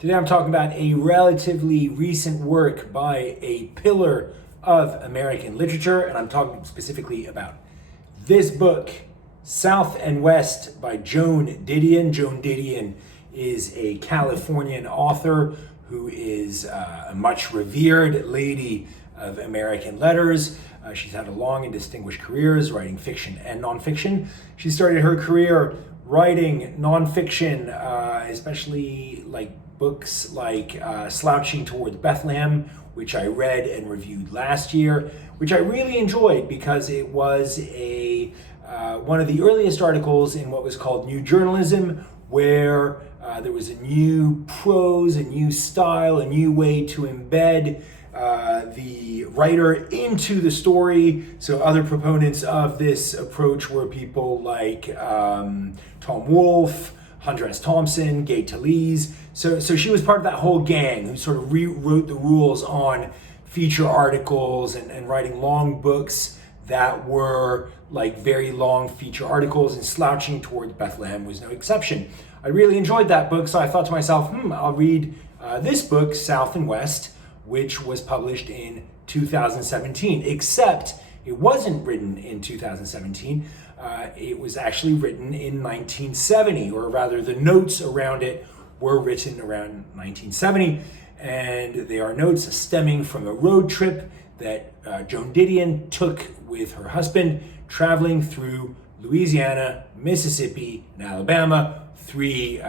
Today I'm talking about a relatively recent work by a pillar of American literature, and I'm talking specifically about this book, South and West by Joan Didion. Joan Didion is a Californian author who is a much revered lady of American letters. She's had a long and distinguished career writing fiction and nonfiction. She started her career writing nonfiction, especially like books like Slouching Towards Bethlehem, which I read and reviewed last year, which I really enjoyed because it was one of the earliest articles in what was called New Journalism, where there was a new prose, a new style, a new way to embed the writer into the story. So other proponents of this approach were people like Tom Wolfe, Hunter S. Thompson, Gay Talese. So she was part of that whole gang who sort of rewrote the rules on feature articles and writing long books that were like very long feature articles, and Slouching Towards Bethlehem was no exception. I really enjoyed that book, so I thought to myself, I'll read this book, South and West, which was published in 2017, except it wasn't written in 2017. It was actually written in 1970, or rather the notes around it were written around 1970, and they are notes stemming from a road trip that Joan Didion took with her husband, traveling through Louisiana, Mississippi, and Alabama, three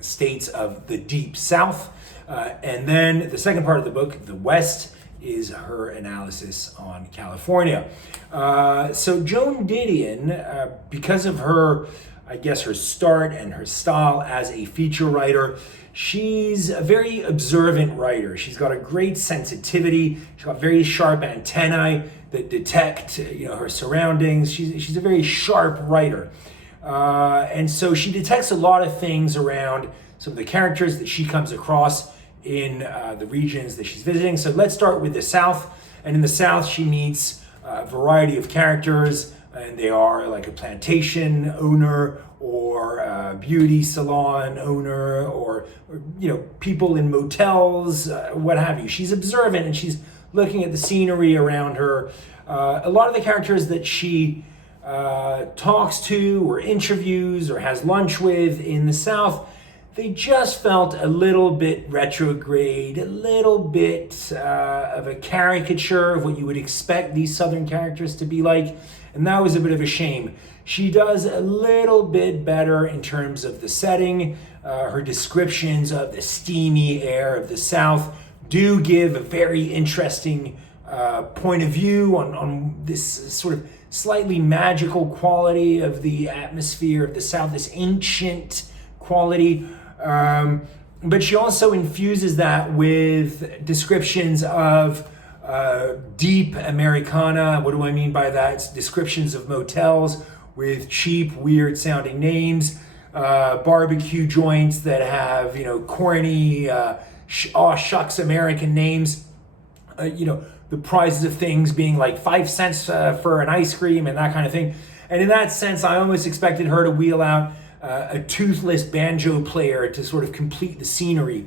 states of the Deep South. And then the second part of the book, The West, is her analysis on California. So Joan Didion, because of her, I guess, her start and her style as a feature writer, she's a very observant writer. She's got a great sensitivity. She's got very sharp antennae that detect, her surroundings. She's a very sharp writer. And so she detects a lot of things around some of the characters that she comes across in the regions that she's visiting. So let's start with the South. And in the South, she meets a variety of characters, and they are like a plantation owner or a beauty salon owner or people in motels, what have you. She's observant and she's looking at the scenery around her. A lot of the characters that she talks to or interviews or has lunch with in the South, they just felt a little bit retrograde, a little bit of a caricature of what you would expect these Southern characters to be like, and that was a bit of a shame. She does a little bit better in terms of the setting. Her descriptions of the steamy air of the South do give a very interesting point of view on this sort of slightly magical quality of the atmosphere of the South, this ancient quality. But she also infuses that with descriptions of deep Americana. What do I mean by that? It's descriptions of motels with cheap, weird sounding names, barbecue joints that have, corny, aw shucks American names. The prices of things being like 5 cents for an ice cream and that kind of thing. And in that sense, I almost expected her to wheel out a toothless banjo player to sort of complete the scenery.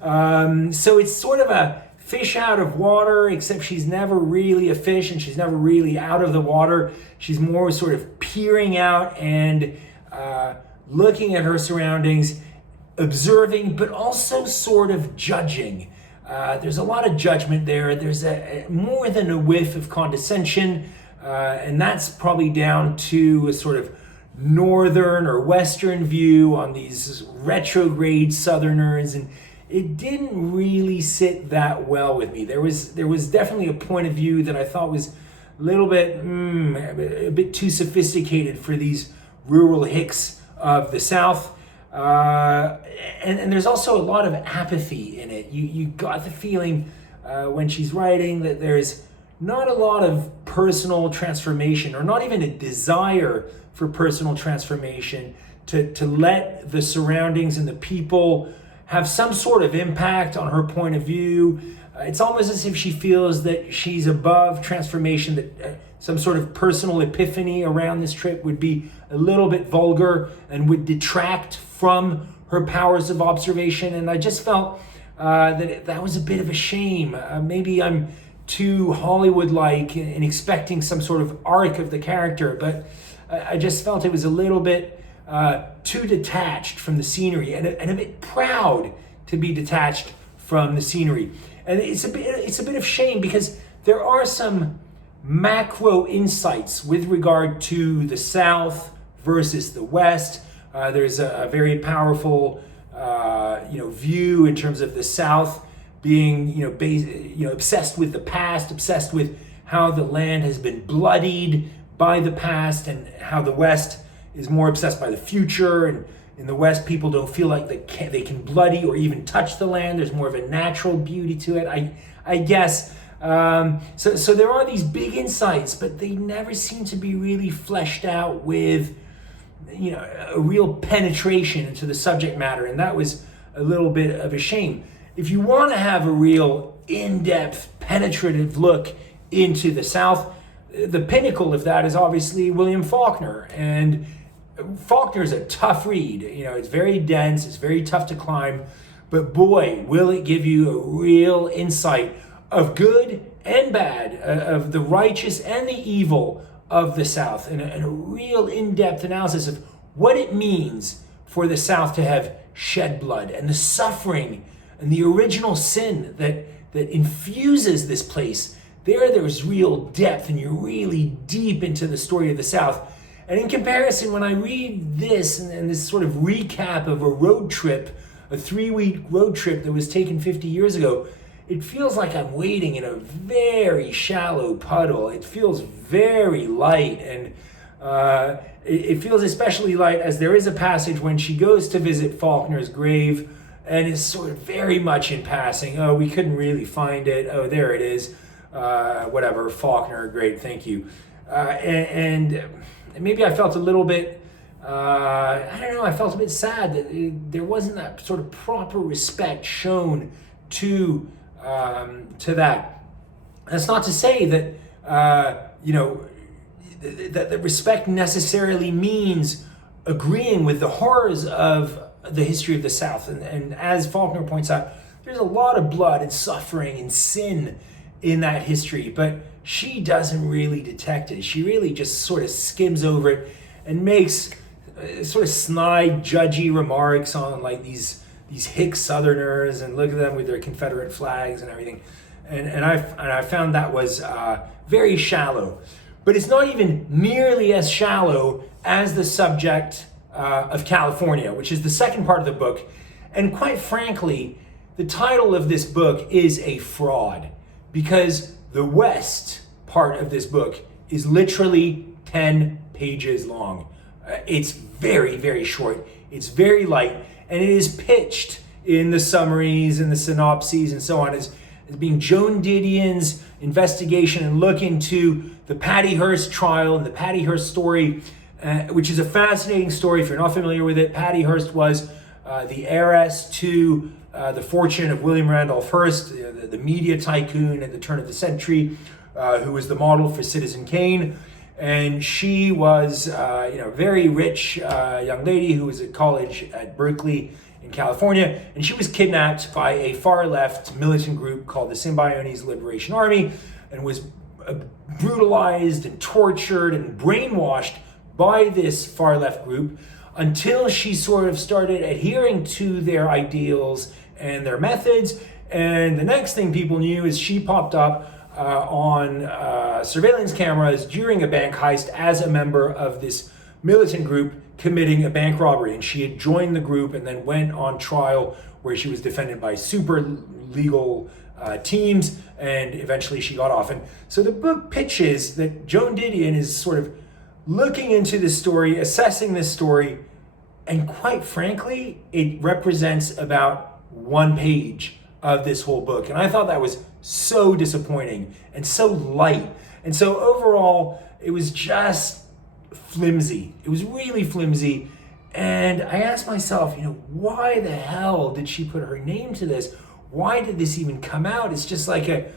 So it's sort of a fish out of water, except she's never really a fish and she's never really out of the water. She's more sort of peering out and looking at her surroundings, observing, but also sort of judging. There's a lot of judgment there. There's more than a whiff of condescension, and that's probably down to a sort of northern or western view on these retrograde Southerners, and it didn't really sit that well with me. There was definitely a point of view that I thought was a little bit a bit too sophisticated for these rural hicks of the South. And there's also a lot of apathy in it. You got the feeling when she's writing that there's not a lot of personal transformation, or not even a desire for personal transformation to let the surroundings and the people have some sort of impact on her point of view. It's almost as if she feels that she's above transformation, that some sort of personal epiphany around this trip would be a little bit vulgar and would detract from her powers of observation, and I just felt that was a bit of a shame. Maybe I'm too Hollywood-like in expecting some sort of arc of the character, but I just felt it was a little bit too detached from the scenery, and a bit proud to be detached from the scenery. And it's a bit of shame, because there are some macro insights with regard to the South versus the West. There's a very powerful view in terms of the South being obsessed with the past, obsessed with how the land has been bloodied by the past, and how the West is more obsessed by the future. And in the West, people don't feel like they can bloody or even touch the land. There's more of a natural beauty to it, I guess. So there are these big insights, but they never seem to be really fleshed out with a real penetration into the subject matter, and that was a little bit of a shame. If you want to have a real in-depth, penetrative look into the South, the pinnacle of that is obviously William Faulkner. And Faulkner is a tough read. It's very dense, it's very tough to climb, but boy, will it give you a real insight of good and bad, of the righteous and the evil of the South, and a real in-depth analysis of what it means for the South to have shed blood, and the suffering and the original sin that infuses this place. There's real depth, and you're really deep into the story of the South. And in comparison, when I read this and this sort of recap of a road trip, a 3-week road trip that was taken 50 years ago, it feels like I'm wading in a very shallow puddle. It feels very light, and it feels especially light as there is a passage when she goes to visit Faulkner's grave, and it's sort of very much in passing. Oh, we couldn't really find it. Oh, there it is. Whatever, Faulkner, great, thank you. And maybe I felt a little bit, I felt a bit sad that there wasn't that sort of proper respect shown to that. That's not to say that that respect necessarily means agreeing with the horrors of the history of the South. And as Faulkner points out, there's a lot of blood and suffering and sin in that history, but she doesn't really detect it. She really just sort of skims over it and makes sort of snide, judgy remarks on like these hick Southerners, and look at them with their Confederate flags and everything. And I found that was very shallow. But it's not even nearly as shallow as the subject of California, which is the second part of the book. And quite frankly, the title of this book is a fraud, because the West part of this book is literally 10 pages long. It's very, very short. It's very light, and it is pitched in the summaries and the synopses and so on as being Joan Didion's investigation and look into the Patty Hearst trial and the Patty Hearst story, which is a fascinating story. If you're not familiar with it, Patty Hearst was the heiress to the fortune of William Randolph Hearst, the media tycoon at the turn of the century, who was the model for Citizen Kane. And she was a very rich young lady who was at college at Berkeley in California, and she was kidnapped by a far-left militant group called the Symbionese Liberation Army, and was brutalized and tortured and brainwashed by this far-left group until she sort of started adhering to their ideals and their methods. And the next thing people knew is she popped up on surveillance cameras during a bank heist as a member of this militant group committing a bank robbery. And she had joined the group and then went on trial where she was defended by super legal teams, and eventually she got off. And so the book pitches that Joan Didion is sort of looking into this story, assessing this story, and quite frankly, it represents about one page of this whole book. And I thought that was so disappointing and so light. And so overall, it was just flimsy. It was really flimsy. And I asked myself, why the hell did she put her name to this? Why did this even come out? It's just like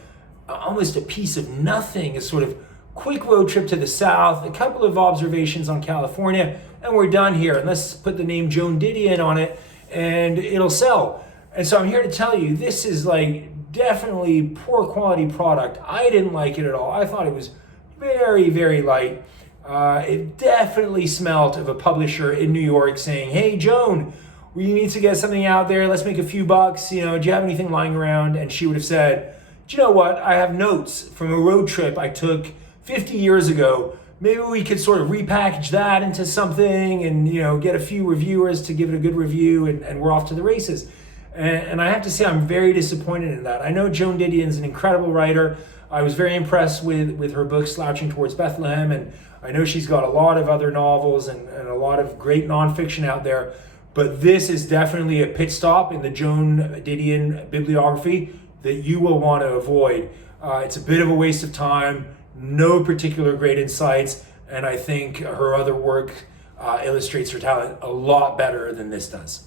almost a piece of nothing, a sort of quick road trip to the South, a couple of observations on California, and we're done here. And let's put the name Joan Didion on it, and it'll sell. And so I'm here to tell you, this is like definitely poor quality product. I didn't like it at all. I thought it was very, very light. It definitely smelt of a publisher in New York saying, hey, Joan, we need to get something out there. Let's make a few bucks. Do you have anything lying around? And she would have said, do you know what? I have notes from a road trip I took 50 years ago. Maybe we could sort of repackage that into something and, get a few reviewers to give it a good review, and we're off to the races. And I have to say, I'm very disappointed in that. I know Joan Didion is an incredible writer. I was very impressed with her book, Slouching Towards Bethlehem, and I know she's got a lot of other novels and a lot of great nonfiction out there. But this is definitely a pit stop in the Joan Didion bibliography that you will want to avoid. It's a bit of a waste of time, no particular great insights, and I think her other work illustrates her talent a lot better than this does.